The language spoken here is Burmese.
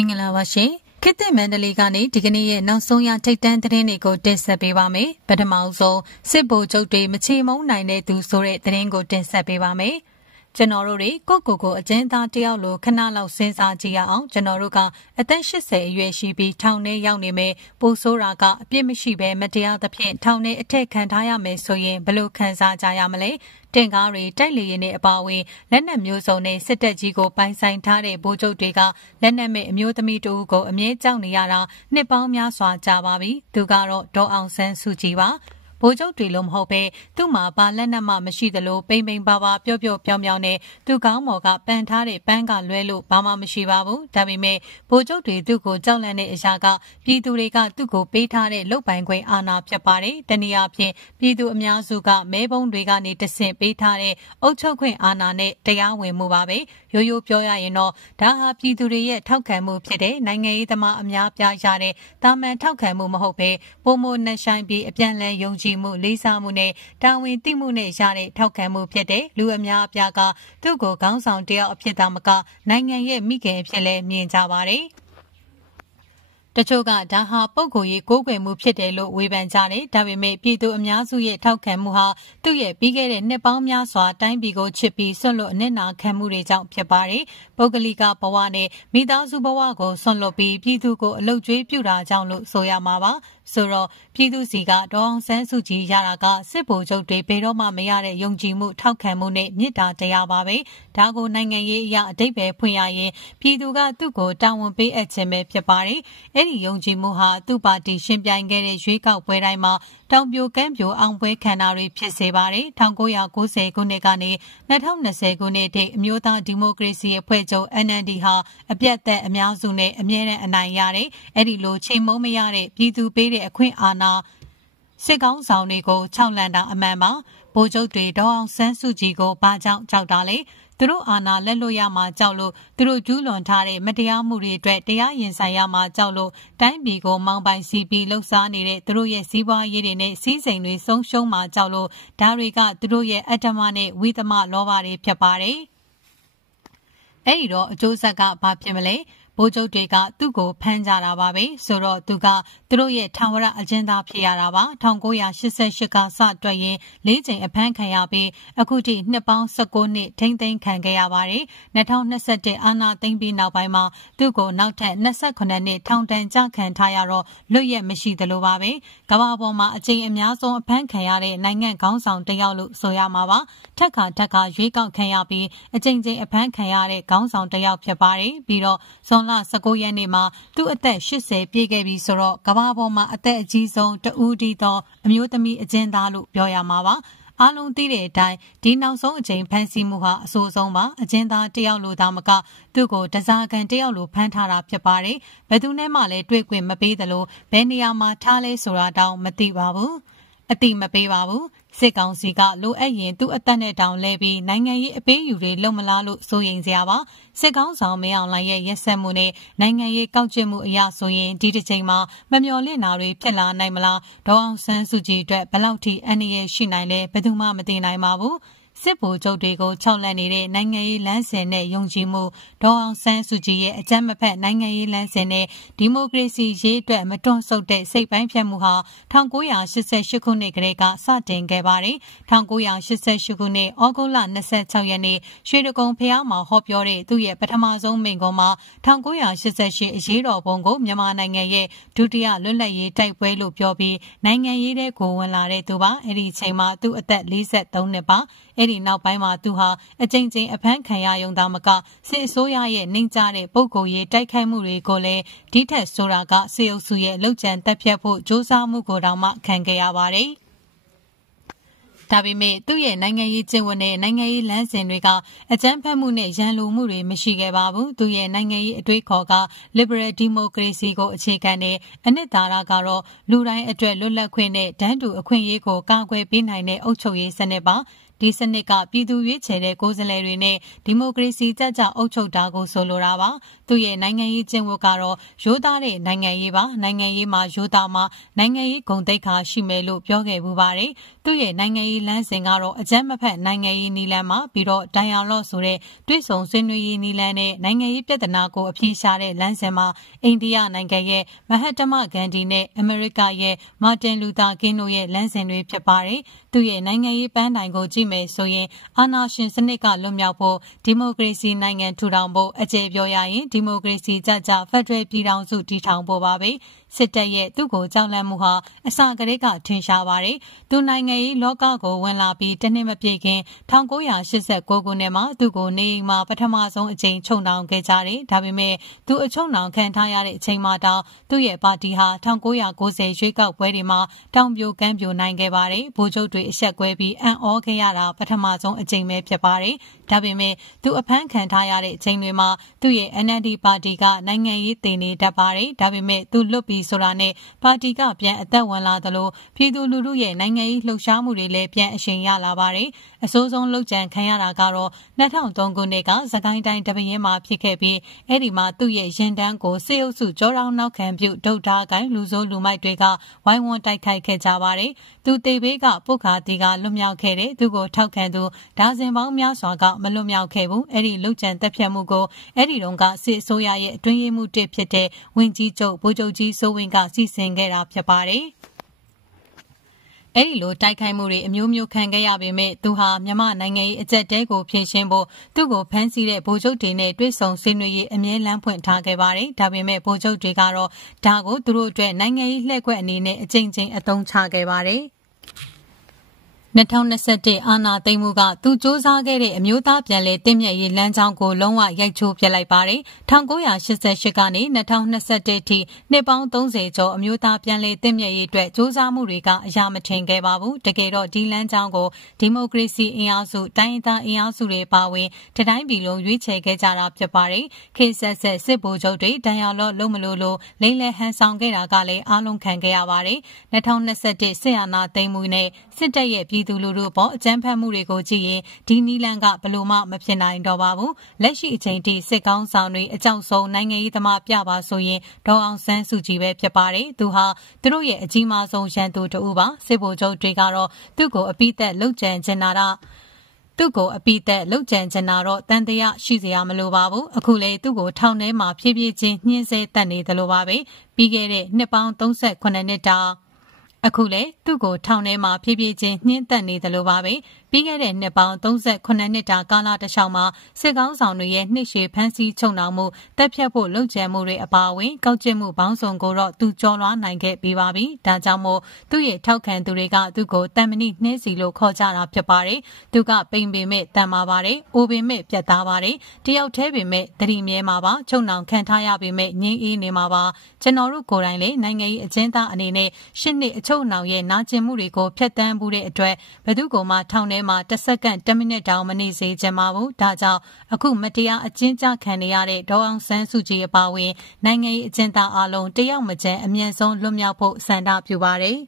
င်္ဂလာပါရှင်ခေတ်သစ်မန္တလေးကနေဒီကနေ့ရဲ့နောက်ဆုံးရထိတ်တန့်သတင်းတွေကိုတင်ဆက်ပေးပါမယ်ပထမဆုံးစစ်ဗိုလ်ချုပ်တွေမချေမုန်းနိုင်တဲ့သူဆိုတဲ့သတင်းကိုတင်ဆက်ပေးပါမယ်ကျွန်တော်တို့တွေကိုအကျဉ်းသားတယောက်လိုခဏလောက်စဉ်းစားကြည့်ရအောင်ကျွန်တော်တို့ကအသက်80အရွယ်ရှိပြီးထောင်ထဲရောက်နေမယ်ပိုဆိုးတာကအပြစ်မရှိဘဲမတရားသဖြင့်ထောင်ထဲအထက်ခံထားရမယ်ဆိုရင်ဘယ်လိုခံစားကြရမလဲတင်ကားတွေတိုက်လေရင်နဲ့အပါအဝင်လက်နက်မျိုးစုံနဲ့စစ်တပ်ကြီးကိုပိုင်ဆိုင်ထားတဲ့ဗိုလ်ချုပ်တွေကလက်နက်မဲ့အမျိုးသမီးတို့ကိုအမြဲကြောက်နေရတာနှစ်ပေါင်းများစွာကြာပါပြီသူကတော့ဒေါ်အောင်ဆန်းစုကြည်ပါဗိုလ်ချုပ်တွေလို့မဟုတ်ပဲသူ့မှာဘာလက်နက်မှမရှိသလိုပိမ့်ပိမ့်ပါပါပျော့ပျော့ပြောင်းပြောင်းနဲ့သူ့ကောင်းမော်ကပန်ထားတဲ့ပန်းကလွဲလို့ဘာမှမရှိပါဘူးဒါပေမဲ့ဗိုလ်ချုပ်တွေသူ့ကိုကြောက်လန့်တဲ့အရာကပြည်သူတွေကသူ့ကိုပေးထားတဲ့လုပ်ပိုင်ခွင့်အာဏာဖြစ်ပါတယ်တနည်းအားဖြင့်ပြည်သူအများစုကမဲပုံးတွေကနေတဆင့်ပေးထားတဲ့အုပ်ချုပ်ခွင့်အာဏာနဲ့တရားဝင်မှုပါပဲရိုးရိုးပြောရရင်တော့ဒါဟာပြည်သူတွေရဲ့ထောက်ခံမှုဖြစ်တဲ့နိုင်ငံရေးသမားအများပြားရတဲ့တာမန်ထောက်ခံမှုမဟုတ်ပဲပုံမနှဆိုင်ပြီးအပြန်လည်ယုံကြည်မှုလေးစားမှုနဲ့တာဝန်သိမှုနဲ့ရတဲ့ထောက်ခံမှုဖြစ်တဲ့လူအများအပြားကသူ့ကိုခေါင်းဆောင်တယောက်အဖြစ်သာမကနိုင်ငံရဲ့မိခင်အဖြစ်လည်းမြင်ကြပါတယ်တချို့ကဒါဟာပုံကိုယ်ရေးကိုးကွယ်မှုဖြစ်တယ်လို့ဝေဖန်ကြတယ်ဒါပေမဲ့ပြည်သူအများစုရဲ့ထောက်ခံမှုဟာသူ့ရဲ့ပြီးခဲ့တဲ့နှစ်ပေါင်းများစွာတိုင်းပြည်ကိုချစ်ပြီးဆွတ်လွတ်အနစ်နာခံမှုတွေကြောင့်ဖြစ်ပါတယ်ပုဂ္ဂလိကဘဝနဲ့မိသားစုဘဝကိုဆွတ်လွတ်ပြီးပြည်သူကိုအလုပ်ကျွေးပြုတာကြောင့်လို့ဆိုရမှာပါဆိုတော့ပြည်သူစီကဒေါ်အောင်ဆန်းစုကြည်ရတာကစစ်ဗိုလ်ချုပ်တွေဘယ်တော့မှမရတဲ့ယုံကြည်မှုထောက်ခံမှုနဲ့မြစ်တာတရားပါပဲဒါကိုနိုင်ငံရေးအရာအတိတ်ပဲဖွင့်ရရင်ပြည်သူကသူ့ကိုတာဝန်ပေးအပ်ခြင်းပဲဖြစ်ပါတယ်အဲ့ဒီယုံကြည်မှုဟာသူ့ပါတီရှင်ပြိုင်ခဲ့တဲ့ရွေးကောက်ပွဲတိုင်းမှာတောင်ပြိုကမ်းပြိုအောင်ပွဲခံတာတွေဖြစ်စေပါတယ်1990ခုနှစ်ကနေ2020ခုနှစ်ထိအမျိုးသားဒီမိုကရေစီအဖွဲ့ချုပ် NLD ဟာအပြတ်သက်အများစုနဲ့အမြဲတမ်းအနိုင်ရတယ်အဲ့ဒီလိုချိန်မုံမရတဲ့ပြည်သူပေးတဲ့အခွင့်အာဏာစစ်ကောင်းဆောင်တွေကိုခြောက်လန့်တာအမှန်ပါဗိုလ်ချုပ်တွေဒေါ်အောင်ဆန်းစုကြည်ကိုဘာကြောင့်ကြောက်တာလဲသူတို့အာဏာလက်လွတ်ရမှာကြောက်လို့သူတို့ကျူးလွန်ထားတဲ့မတရားမှုတွေအတွက်တရားရင်ဆိုင်ရမှာကြောက်လို့တိုင်းပြည်ကိုမောင်းပိုင်စီပြီးလှုပ်ရှားနေတဲ့သူတို့ရဲ့စီးပွားရေးတွေနဲ့စီးစိမ်တွေဆုံးရှုံးမှာကြောက်လို့ဒါတွေကသူတို့ရဲ့အတ္တမနဲ့ဝိသမလောဘတွေဖြစ်ပါတယ်အဲ့ဒီတော့အကျိုးဆက်ကဘာဖြစ်မလဲဗိုလ်ချုပ်တွေကသူ့ကိုဖမ်းကြတာပါပဲဆိုတော့သူကသူတို့ရဲ့ထာဝရအကျဉ်းသားဖြစ်ရတာပါ1988ကစတွက်ရင်၄ချိန်အဖမ်းခံရပြီးအခုထိနှစ်ပေါင်း19နှစ်ထိမ့်သိမ်းခံခဲ့ရပါတယ်2021အာဏာသိမ်းပြီးနောက်ပိုင်းမှာသူ့ကိုနောက်ထပ်28နှစ်ထောင်ဒဏ်ကျခံထားရတော့လွတ်ရက်မရှိသလိုပါပဲကမ္ဘာပေါ်မှာအကြိမ်အများဆုံးအဖမ်းခံရတဲ့နိုင်ငံခေါင်းဆောင်တယောက်လို့ဆိုရမှာပါထက်ခါရွေးကောက်ခံရပြီးအကြိမ်အဖမ်းခံရတဲ့ခေါင်းဆောင်တယောက်ဖြစ်ပါတယ်ပြီးတော့ဇွန်လ19ရက်နေ့မှာသူ့အသက်80ပြည့်ခဲ့ပြီဆိုတော့ကမ္ဘာပေါ်မှာအသက်အကြီးဆုံးတဦးတည်သောအမျိုးသမီးအကျဉ်းသားလို့ပြောရမှာပါအားလုံးသိတဲ့အတိုင်းဒီနောက်ဆုံးအချိန်ဖမ်းဆီးမှုဟာအဆိုးဆုံးပါအကျဉ်းသားတယောက်လိုသာမကသူ့ကိုတစားကန်တယောက်လိုဖမ်းထားတာဖြစ်ပါတယ်ဘယ်သူနဲ့မှလည်းတွေ့ခွင့်မပေးသလိုဘယ်နေရာမှာထားလဲဆိုတာတောင်မသိပါဘူးအတိမပေးပါဘူးစစ်ကောင်စီကလိုအပ်ရင်သူ့အသက်နဲ့တောင်လဲပြီးနိုင်ငံရေးအပေးယူတွေလုံမလားလို့စိုးရိမ်စရာပါစစ်ကောင်ဆောင်မင်းအောင်လှိုင်ရဲ့ရက်စက်မှုနဲ့နိုင်ငံရေးကောက်ကျစ်မှုအရာဆိုရင်ဒီတစ်ချိန်မှာမမျှော်လင့်တာတွေဖြစ်လာနိုင်မလားဒေါ်အောင်ဆန်းစုကြည်အတွက်ဘယ်လောက်ထိအန္တရာယ်ရှိနိုင်လဲဘယ်သူမှမသိနိုင်ပါဘူးစစ်ဗိုလ်ချုပ်တွေကိုခြောက်လန့်နေတဲ့နိုင်ငံရေးလမ်းစဉ်နဲ့ယုံကြည်မှုဒေါ်အောင်ဆန်းစုကြည်ရဲ့အကြမ်းမဖက်နိုင်ငံရေးလမ်းစဉ်နဲ့ဒီမိုကရေစီရေးအတွက်မတွန့်ဆုတ်တဲ့စိတ်ပိုင်းဖြတ်မှုဟာ1988ခုနှစ်ကတည်းကစတင်ခဲ့ပါတယ်1988ခုနှစ်ဩဂုတ်လ26ရက်နေ့ရွှေတကုံဖျားမှာဟောပြောတဲ့သူ့ရဲ့ပထမဆုံးမိန့်ခွန်းမှာ1988အရေးတော်ပုံကိုမြန်မာနိုင်ငံရဲ့ဒုတိယလွတ်လပ်ရေးတိုက်ပွဲလို့ပြောပြီးနိုင်ငံရေးတဲ့ကိုဝင်လာတဲ့သူပါအဲ့ဒီအချိန်မှာသူ့အသက်43နှစ်ပါအဲ့ဒီနောက်ပိုင်းမှာသူဟာအကြိမ်အဖမ်းခံရယုံသာမကစစ်အစိုးရရဲ့နှိမ်ချတဲ့ပုံကိုရေးတိုက်ခိုက်မှုတွေကိုလည်းဒီထက်ဆိုတာကစေအုပ်စုရဲ့လှုပ်ကြံတက်ဖြတ်ဖို့စ조사မှုကိုတောင်မှခံခဲ့ရပါတယ်ဒါပေမဲ့သူ့ရဲ့နိုင်ငံရေးကျင့်ဝတ်နဲ့နိုင်ငံရေးလမ်းစဉ်တွေကအကြမ်းဖက်မှုနဲ့ရန်လိုမှုတွေမရှိခဲ့ပါဘူးသူ့ရဲ့နိုင်ငံရေးအတွေးခေါ်က liberal democracy ကိုအခြေခံတဲ့အနှစ်သာရကတော့လူတိုင်းအတွက်လွတ်လပ်ခွင့်နဲ့တန်းတူအခွင့်အရေးကိုကာကွယ်ပေးနိုင်တဲ့အုပ်ချုပ်ရေးစနစ်ပါ ဒီစနစ်ကပြည်သူရွေးချယ်တဲ့ကိုယ်စားလှယ်တွေနဲ့ဒီမိုကရေစီကြကြအုပ်ချုပ်တာကိုဆိုလိုတာပါသူရဲ့နိုင်ငံရေးကျင့်ဝတ်ကတော့ရိုးသားတဲ့နိုင်ငံရေးပါနိုင်ငံရေးမှာရိုးသားမှာနိုင်ငံရေးဂုဏ်သိက္ခာရှိမယ်လို့ပြောခဲ့ပူပါတယ်သူရဲ့နိုင်ငံရေးလမ်းစဉ်ကတော့အကြမ်းမဖက်နိုင်ငံရေးနီလန်းမှာပြီးတော့ dialogue ဆိုတဲ့တွဲဆုံဆွေးနွေးရေးနီလန်းနဲ့နိုင်ငံရေးပြဿနာကိုအဖြေရှာတဲ့လမ်းစဉ်မှာအိန္ဒိယနိုင်ငံရဲ့မဟတ္တမဂန္ဒီနဲ့အမေရိကရဲ့မာတင်လူသာကင်းတို့ရဲ့လမ်းစဉ်တွေဖြစ်ပါတယ်သူရဲ့နိုင်ငံရေးပန်းတိုင်ကိုကြည့်မယ်ဆိုရင်အာဏာရှင်စနစ်ကလွတ်မြောက်ဖို့ဒီမိုကရေစီနိုင်ငံထူထောင်ဖို့အကျေပြောရရင်ဒီမိုကရေစီကြကြဖက်ဒရယ်ပြည်ထောင်စုတည်ထောင်ဖို့ပါပဲစစ်တပ်ရဲ့သူ့ကိုကြောက်လန့်မှုဟာအစကတည်းကထင်ရှားပါတယ်သူနိုင်ငံရေးလောကကိုဝင်လာပြီးတနှစ်မပြည့်ခင်1989ခုနှစ်မှာသူ့ကိုနေအိမ်မှာပထမဆုံးအကြိမ်ချုပ်နှောင်ခဲ့ကြတယ်ဒါပေမဲ့သူအချုပ်နှောင်ခံထားရတဲ့အချိန်မှတောင်သူ့ရဲ့ပါတီဟာ1990ရွေးကောက်ပွဲတွေမှာတောင်ပြိုကမ်းပြိုနိုင်ခဲ့ပါတယ်ဗိုလ်ချုပ်တွေအဆက်ကွဲပြီးအံ့ဩခဲ့ရတာပထမဆုံးအကြိမ်ပဲဖြစ်ပါတယ်ဒါပေမဲ့သူအဖမ်းခံထားရတဲ့အချိန်တွေမှာသူ့ရဲ့ NLD ပါတီကနိုင်ငံရေးတည်နေတတ်ပါတယ်ဒါပေမဲ့သူလွတ်ပြီးဆိုတာနဲ့ပါတီကပြန်အသက်ဝင်လာသလိုပြည်သူလူထုရဲ့နိုင်ငံရေးလှုပ်ရှားမှုတွေလည်းပြန်အရှိန်ရလာပါတယ်အဆိုးဆုံးလှုပ်ကြံခံရတာကတော့2003ခုနှစ်ကစကိုင်းတိုင်းတပင်းမှာဖြစ်ခဲ့ပြီးအဲ့ဒီမှာသူ့ရဲ့ရင်တန်းကိုစစ်အုပ်စုကြောတောင်းနောက်ခံပြုဒုတ်သားကိုင်းလူဆိုးလူမိုက်တွေကဝိုင်းဝန်းတိုက်ခိုက်ခဲ့ကြပါတယ်သူတေဘေးကပုတ်ခါတီကလွတ်မြောက်ခဲ့တဲ့သူကိုထောက်ခံသူဒါဇင်ပေါင်းများစွာကမလွတ်မြောက်ခဲ့ဘူးအဲ့ဒီလှုပ်ကြံတက်ဖြတ်မှုကိုအဲ့ဒီတုန်းကစစ်အစိုးရရဲ့အတွင်းရေးမှုတစ်ဖြစ်တဲ့ဝင်ကြီးချုပ်ဗိုလ်ချုပ်ကြီးစိုးဝင်းကစီစဉ်ခဲ့တာဖြစ်ပါတယ်အဲ့ဒီလိုတိုက်ခိုက်မှုတွေအမျိုးမျိုးခံခဲ့ရပေမဲ့သူဟာမြန်မာနိုင်ငံရေးအကြက်တဲကိုဖြည့်ရှင်းဖို့သူ့ကိုဖမ်းဆီးတဲ့ဗိုလ်ချုပ်တွေနဲ့တွေ့ဆုံဆွေးနွေးရေးအမြဲလမ်းဖွင့်ထားခဲ့ပါတယ်ဒါပေမဲ့ဗိုလ်ချုပ်တွေကတော့ဒါကိုသူတို့အတွက်နိုင်ငံရေးလှည့်ကွက်အနေနဲ့အကြိမ်ကြိမ်အသုံးချခဲ့ပါတယ်2021အာဏာသိမ်းမှုကသူစ조사ခဲ့တဲ့အမျိုးသားပြန်လည်တည်မြဲရေးလမ်းကြောင်းကိုလုံးဝရိုက်ချိုးပစ်လိုက်ပါတယ်1988ကနေ2021ထိနှစ်ပေါင်း30ကျော်အမျိုးသားပြန်လည်တည်မြဲရေးအတွက်စ조사မှုတွေကအရာမထင်ခဲ့ပါဘူးတကယ်တော့ဒီလမ်းကြောင်းကိုဒီမိုကရေစီအင်အားစုတိုင်းဒေသအင်အားစုတွေပါဝင်တတိုင်းပြည်လုံးရွေးချယ်ခဲ့ကြတာဖြစ်ပါတယ်ခေတ်ဆက်ဆက်စစ်ဗိုလ်ချုပ်တွေdialogueလုံးမလို့လိမ့်လဲဟန်ဆောင်ခဲ့တာကလည်းအားလုံးခံခဲ့ရပါတယ်2021စစ်အာဏာသိမ်းမှုနဲ့စစ်တပ်ရဲ့ပြည်သူလူထုပေါ်အကြမ်းဖက်မှုတွေကိုကြည့်ရင်ဒီနီလန်ကဘလို့မှမဖြစ်နိုင်တော့ပါဘူးလက်ရှိအချိန်ထိစစ်ကောင်းဆောင်တွေအကြောက်ဆုံးနိုင်ငံရေးသမားပြပါဆိုရင်ဒေါ်အောင်ဆန်းစုကြည်ပဲဖြစ်ပါတယ်သူဟာသူတို့ရဲ့အကြီးမားဆုံးရန်သူတဦးပါစစ်ဗိုလ်ချုပ်တွေကတော့သူ့ကိုအပိသက်လှုပ်ကြံချင်တာသူ့ကိုအပိသက်လှုပ်ကြံချင်တာတော့တန်တရားရှိစရာမလိုပါဘူးအခုလေသူ့ကိုထောင်ထဲမှာဖြည်းဖြည်းချင်းညှင်းဆဲတက်နေသလိုပါပဲပြီးခဲ့တဲ့နှစ်ပေါင်း38နှစ်တာအခုလေသူ့ကိုထောင်ထဲမှာဖြည်းဖြည်းချင်းနှင်းသက်နေသလိုပါပဲပြီးခဲ့တဲ့နှစ်ပေါင်း38နှစ်တာကာလတစ်လျှောက်မှာစစ်ကောင်းဆောင်တွေရဲ့နှိမ့်ရှည်ဖမ်းဆီးချုပ်နှောင်မှုတပ်ဖြတ်ဖို့လှုပ်ကြံမှုတွေအပါအဝင်ကောက်ကျစ်မှုပေါင်းစုံကိုတော့သူကျော်လွှားနိုင်ခဲ့ပြီးပါပြီဒါကြောင့်မို့သူ့ရဲ့ထောက်ခံသူတွေကသူ့ကိုတန်မဏိနှဲစီလို့ခေါ်ကြတာဖြစ်ပါတယ်သူကပိန်ပေမဲ့တန်ပါပါတယ်အိုပေမဲ့ပြတ်သားပါတယ်တယောက်တည်းပေမဲ့သတိမြဲမှာပါချုပ်နှောင်ခံထားရပေမဲ့ငြိမ်းအေးနေမှာပါကျွန်တော်တို့ကိုယ်တိုင်လေနိုင်ငံရေးအကျဉ်းသားအနေနဲ့ရှစ်နှစ်အချုပ်နှောင်ရဲ့နာကျင်မှုတွေကိုဖျက်ဆီးမှုတဲ့အတွက်ဘယ်သူကမှထောင်ထဲမှာ10စက္ကန့်10မိနစ်တောင်မနေစေချင်ပါဘူးဒါကြောင့်အခုမတရားအကျဉ်းချခံနေရတဲ့ဒေါ်အောင်ဆန်းစုကြည်အပါအဝင်နိုင်ငံရေးအကျဉ်းသားအလုံးတယောက်မကျန်အမြန်ဆုံးလွတ်မြောက်ဖို့ဆန္ဒပြုပါတယ်